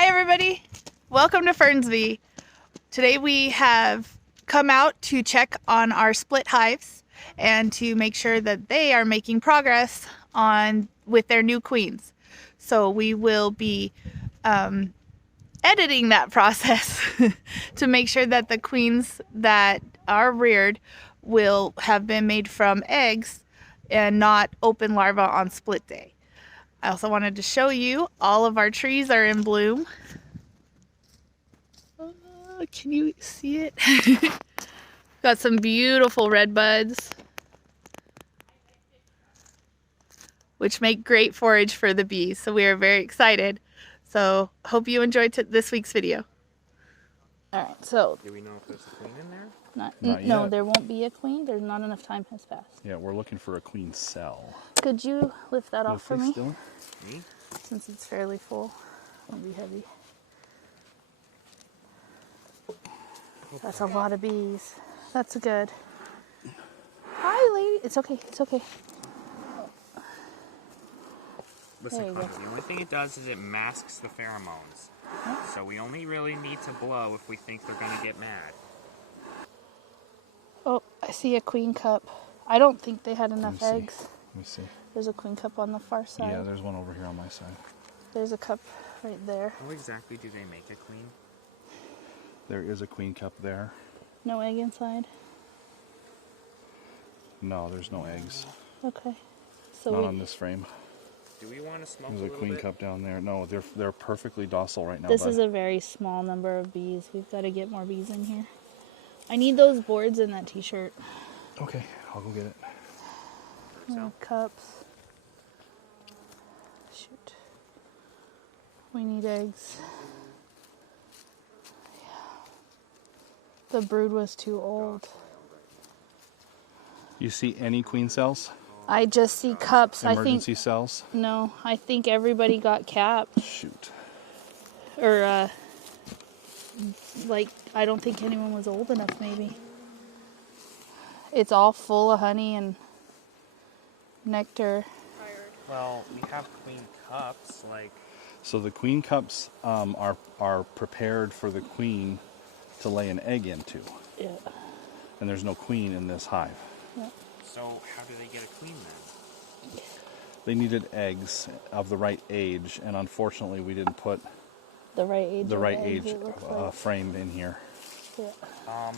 Hi everybody, welcome to Fernsby. Today we have come out to check on our split hives and to make sure that they are making progress with their new queens. So we will be editing that process to make sure that the queens that are reared will have been made from eggs and not open larvae on split day. I also wanted to show you all of our trees are in bloom. Can you see it? Got some beautiful redbuds, which make great forage for the bees. So we are very excited. So hope you enjoyed this week's video. All right, so. Do we know if there's a queen in there? Not no, yet. There won't be a queen. There's not enough time has passed. Yeah, we're looking for a queen cell. Could you lift that off for me? Still? Me? Since it's fairly full, it'll be heavy. That's a lot of bees. That's good. Hi, lady. It's okay. It's okay. Listen, Connie, the only thing it does is it masks the pheromones. Huh? So we only really need to blow if we think they're going to get mad. Oh, I see a queen cup. I don't think they had enough eggs. Let me see. There's a queen cup on the far side. Yeah, there's one over here on my side. There's a cup right there. How exactly do they make a queen? There is a queen cup there. No egg inside? No, there's no eggs. Okay. So not on this frame. Do we want to smoke There's a queen cup down there. No, they're perfectly docile right now. This is a very small number of bees. We've got to get more bees in here. I need those boards in that t-shirt. Okay, I'll go get it. More cups. Shoot. We need eggs. Yeah. The brood was too old. You see any queen cells? I just see cups. Emergency cells? No, I think everybody got capped. Shoot. Or, like, I don't think anyone was old enough, maybe. It's all full of honey and nectar. Well, we have queen cups, like... So the queen cups are prepared for the queen to lay an egg into. Yeah. And there's no queen in this hive. Yeah. So how do they get a queen then? They needed eggs of the right age, and unfortunately we didn't put the right age frame in here. Yeah.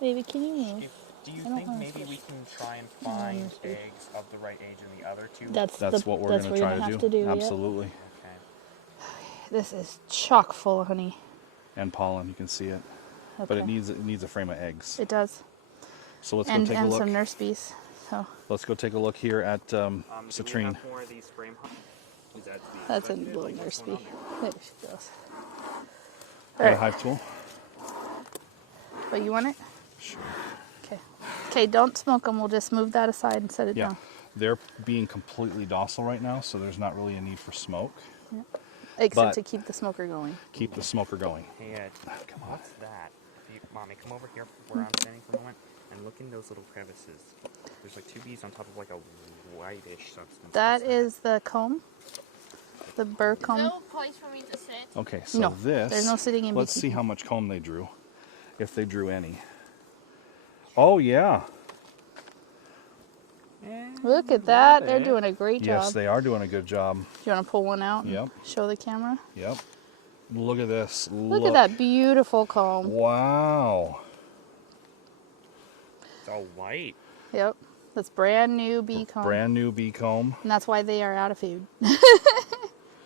Baby, can you move? Do you think maybe we can try and find eggs of the right age in the other two? That's what we're going to try to do. Absolutely. Okay. This is chock full of honey. And pollen, you can see it. Okay. But it needs a frame of eggs. It does. So let's go take a look. And some nurse bees. So. Let's go take a look here at Citrine. Do we have more of these frame That's a little nurse bee. There she goes. Got a hive tool? Oh, you want it? Sure. Okay. Okay, don't smoke them. We'll just move that aside and set it down. They're being completely docile right now, so there's not really a need for smoke. Yeah. Except to keep the smoker going. Keep the smoker going. Hey, Ed, come on. What's that? Mommy, come over here where I'm standing for a moment and look in those little crevices. There's like two bees on top of like a whitish substance. That is the comb. The burr comb. No place for me to sit. Okay, so there's no sitting in let's see how much comb they drew. If they drew any. Oh, yeah. Look at that. They're doing a great job. Yes, they are doing a good job. Do you want to pull one out? Yep. Show the camera? Yep. Look at this. Look at that beautiful comb. Wow. It's all white. Yep. That's brand new bee comb. Brand new bee comb. And that's why they are out of food.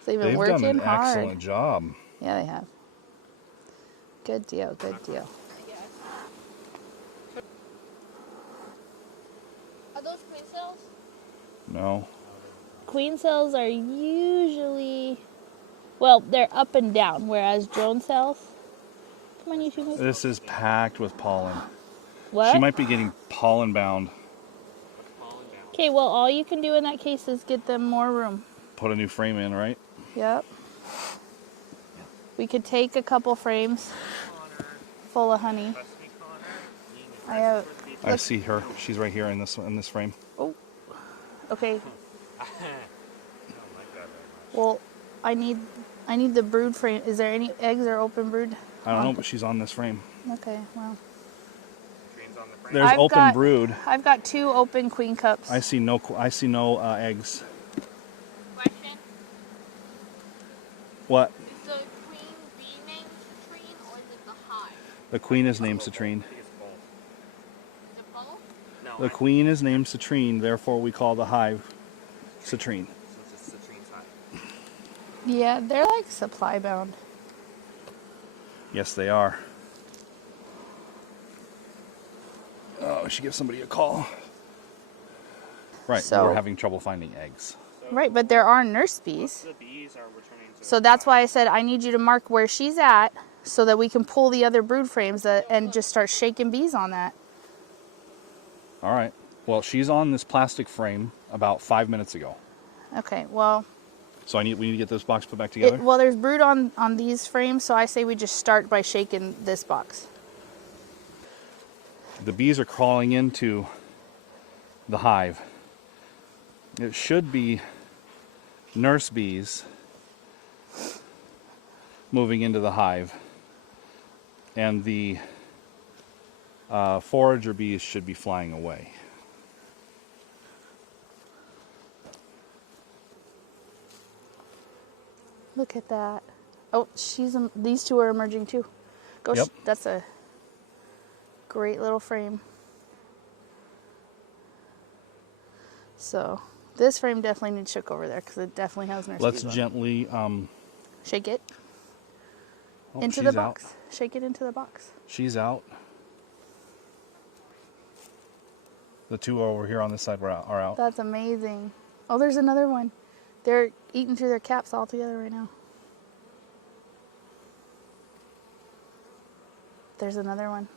They've been working hard. They've done an excellent job. Yeah, they have. Good deal. Good deal. Are those queen cells? No. Queen cells are usually, well, they're up and down, whereas drone cells. Come on, you two. This is packed with pollen. What? She might be getting pollen bound. Okay, well, all you can do in that case is get them more room. Put a new frame in, right? Yep. We could take a couple frames full of honey. I see her. She's right here in this frame. Oh. Okay. Well, I need I need the brood frame. Is there any eggs or open brood? I don't know, but she's on this frame. Okay, well. Queen's on the frame. There's open brood. I've got 2 open queen cups. I see no eggs. Question. What? Is the queen bee named Citrine or is it the hive? The queen is named Citrine. I think it's both. Is it both? No, The queen is named Citrine, therefore we call the hive Citrine. So it's Citrine's hive. Yeah, they're like supply bound. Yes, they are. Oh, we should give somebody a call. Right, So- we're having trouble finding eggs. Right, but there are nurse bees. The bees are returning to So that's why I said I need you to mark where she's at so that we can pull the other brood frames and just start shaking bees on that. All right. Well, she's on this plastic frame about 5 minutes ago. Okay, well, So we need to get this box put back together? well, there's brood on these frames, so I say we just start by shaking this box. The bees are crawling into the hive. It should be nurse bees moving into the hive, and the forager bees should be flying away. Look at that. Oh, these 2 are emerging too. Go. Yep. That's a great little frame. So this frame definitely needs shook over there because it definitely has nurse Let's bees on it. gently Shake it oh, into she's the out. box. Shake it into the box. She's out. The 2 over here on this side are out. That's amazing. Oh, there's another one. They're eating through their caps all together right now. There's another one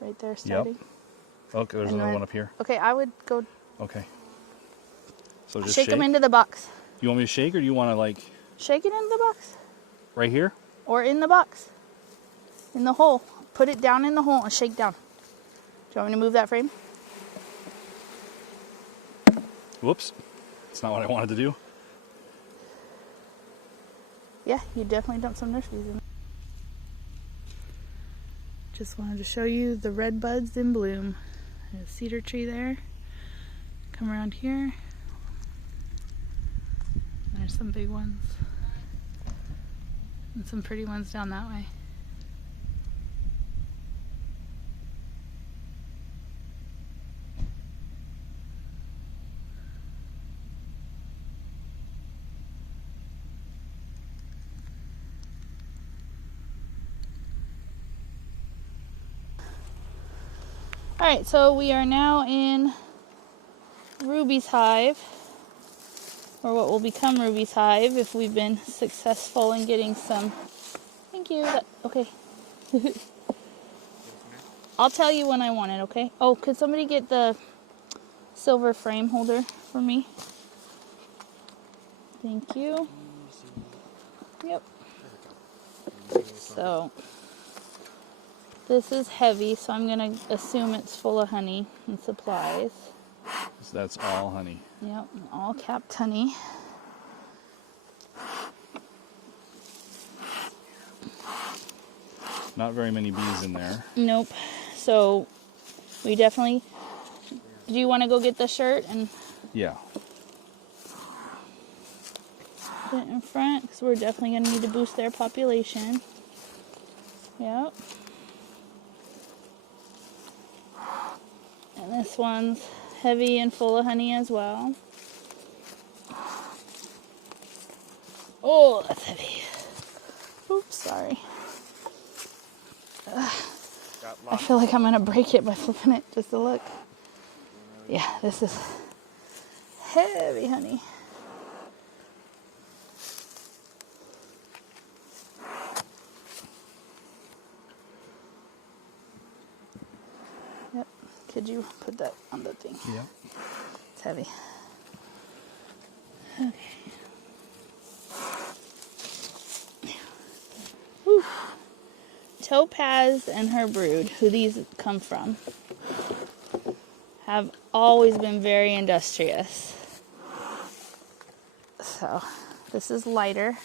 right there starting. Okay, there's And another then- one up here. Okay, I would go Okay. So just shake them into the box. You want me to shake, or do you want to like Shake it into the box. right here? Or in the box. In the hole. Put it down in the hole and shake down. Do you want me to move that frame? Whoops. That's not what I wanted to do. Yeah, you definitely dumped some nurse bees in. Just wanted to show you the red buds in bloom. There's a cedar tree there. Come around here. There's some big ones. And some pretty ones down that way. Alright, so we are now in Ruby's hive, or what will become Ruby's hive if we've been successful in getting some. Thank you. Okay. I'll tell you when I want it, okay? Oh, could somebody get the silver frame holder for me? Thank you. Yep. So, this is heavy, so I'm going to assume it's full of honey and supplies. So that's all honey. Yep, all capped honey. Not very many bees in there. Nope. So, we definitely... Do you want to go get the shirt and Yeah. put it in front? Because we're definitely going to need to boost their population. Yep. And this one's heavy and full of honey as well. Oh, that's heavy. Oops, sorry. I feel like I'm going to break it by flipping it just to look. Yeah, this is heavy honey. Yep. Could you put that on the thing? Yeah. It's heavy. Okay. Whew. Topaz and her brood, who these come from, have always been very industrious. So, this is lighter.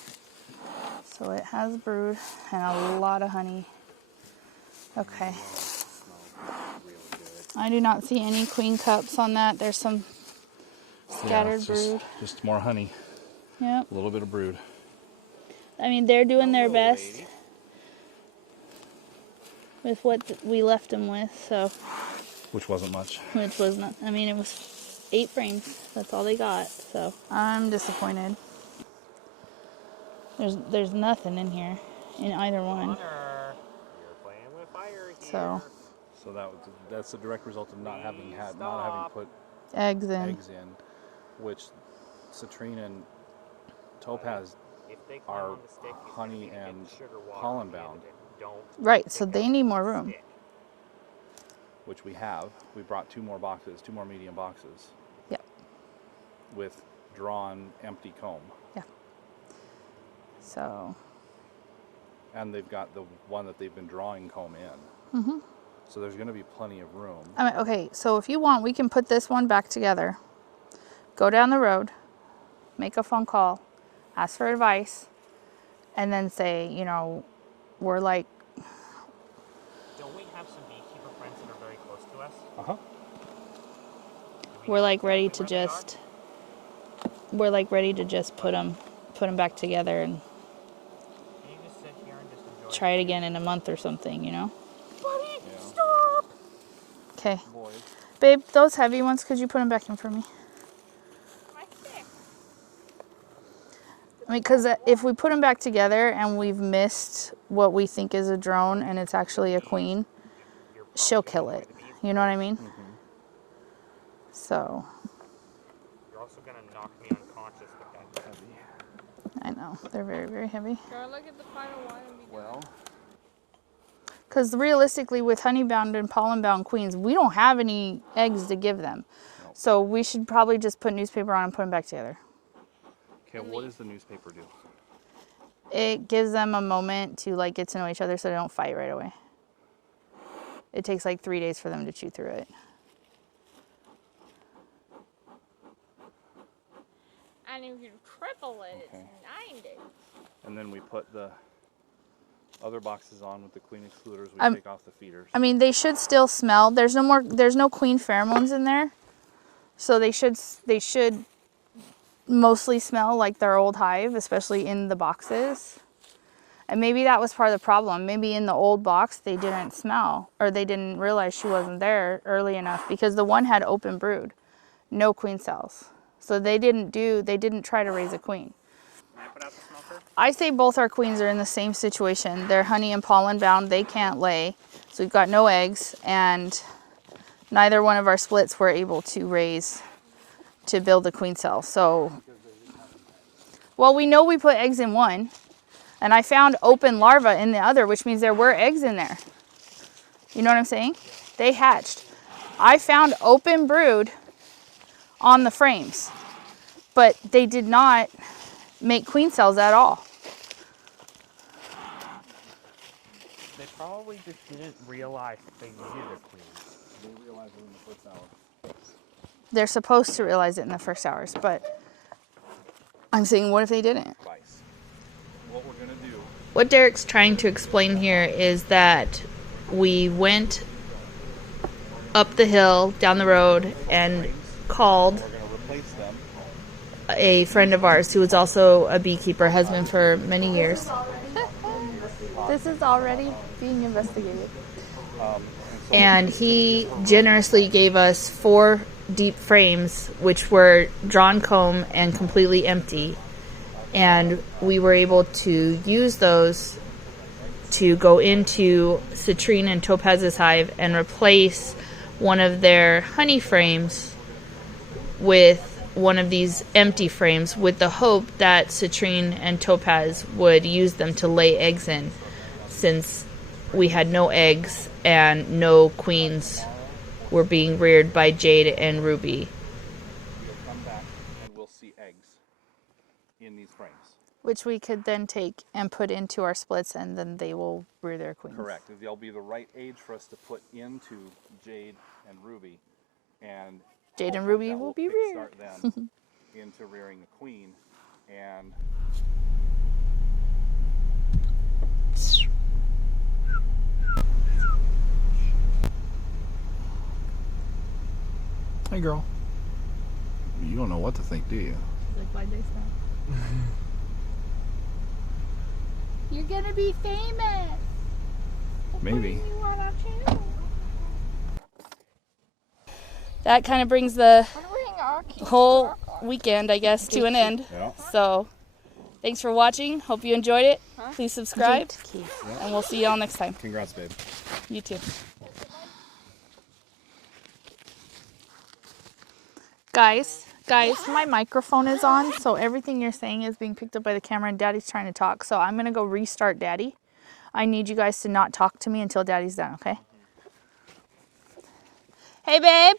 So it has brood and a lot of honey. Okay. I do not see any queen cups on that. There's some scattered brood. Just more honey. Yep. A little bit of brood. I mean, they're doing their best with what we left them with, so. Which wasn't much. Which was not, I mean, it was 8 frames. That's all they got, so. I'm disappointed. There's nothing in here, in either one. You're playing with fire here. So. So that's a direct result of not having put Eggs in. Which Citrine and Topaz are honey and pollen bound. Right, so they need more room. Which we have. We brought 2 more medium boxes. Yep. With drawn empty comb. Yeah. So. And they've got the one that they've been drawing comb in. Mm-hmm. So there's going to be plenty of room. I mean, okay, so if you want, we can put this one back together. Go down the road, make a phone call, ask for advice, and then say, you know, we're like... Don't we have some beekeeper friends that are very close to us? Uh-huh. We're like ready to just... We're like ready to just put them back together and You just sit here and just enjoy try it again in a month or something, you know? Buddy, Yeah. stop! Okay. Boys. Babe, those heavy ones, could you put them back in for me? My stick. I mean, because if we put them back together and we've missed what we think is a drone and it's actually a queen, she'll kill it. You know what I mean? Mm-hmm. So, You're also going to knock me unconscious with that heavy. I know. They're very, very heavy. Should I look at the final one and be done? Well, Because realistically, with honey-bound and pollen-bound queens, we don't have any eggs to give them. Nope. So we should probably just put newspaper on and put them back together. okay, what does the newspaper do? It gives them a moment to like get to know each other so they don't fight right away. It takes like 3 days for them to chew through it. And if you triple it, Okay. it's 9 days. And then we put the other boxes on with the queen excluders. We I'm- take off the feeders. I mean, they should still smell. There's no queen pheromones in there. So they should mostly smell like their old hive, especially in the boxes. And maybe that was part of the problem. Maybe in the old box they didn't smell, or they didn't realize she wasn't there early enough, because the one had open brood, no queen cells. So they didn't try to raise a queen. Can I put out the smoker? I say both our queens are in the same situation. They're honey and pollen bound. They can't lay. So we've got no eggs, and neither one of our splits were able to raise to build a queen cell. So, well, we know we put eggs in one, and I found open larvae in the other, which means there were eggs in there. You know what I'm saying? They hatched. I found open brood on the frames, but they did not make queen cells at all. They probably just didn't realize that they needed a queen. They realize it in the first hour. They're supposed to realize it in the first hours, but I'm saying, what if they didn't? Twice. What we're going to do. What Derek's trying to explain here is that we went up the hill, down the road, and called We're going to replace them. a friend of ours who is also a beekeeper, has been for many years. This is already being investigated. And he generously gave us 4 deep frames, which were drawn comb and completely empty. And we were able to use those to go into Citrine and Topaz's hive and replace one of their honey frames with one of these empty frames, with the hope that Citrine and Topaz would use them to lay eggs in, since we had no eggs and no queens were being reared by Jade and Ruby. We'll come back and we'll see eggs in these frames. Which we could then take and put into our splits, and then they will rear their queens. Correct. They'll be the right age for us to put into Jade and Ruby, and Jade and Ruby that will be reared. start them into rearing a queen, and Hey, girl. You don't know what to think, do you? Like, why'd they stop? You're gonna be famous. Maybe. You on our channel. That kind of brings the whole weekend, I guess, to an end. Yeah. So, thanks for watching. Hope you enjoyed it. Please subscribe, and we'll see y'all next time. Congrats, babe. You too. Guys, my microphone is on, so everything you're saying is being picked up by the camera, and Daddy's trying to talk. So I'm gonna go restart Daddy. I need you guys to not talk to me until Daddy's done, okay? Hey, babe.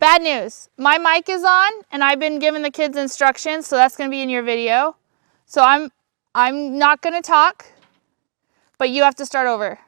Bad news. My mic is on, and I've been giving the kids instructions, so that's gonna be in your video. So I'm not gonna talk, but you have to start over.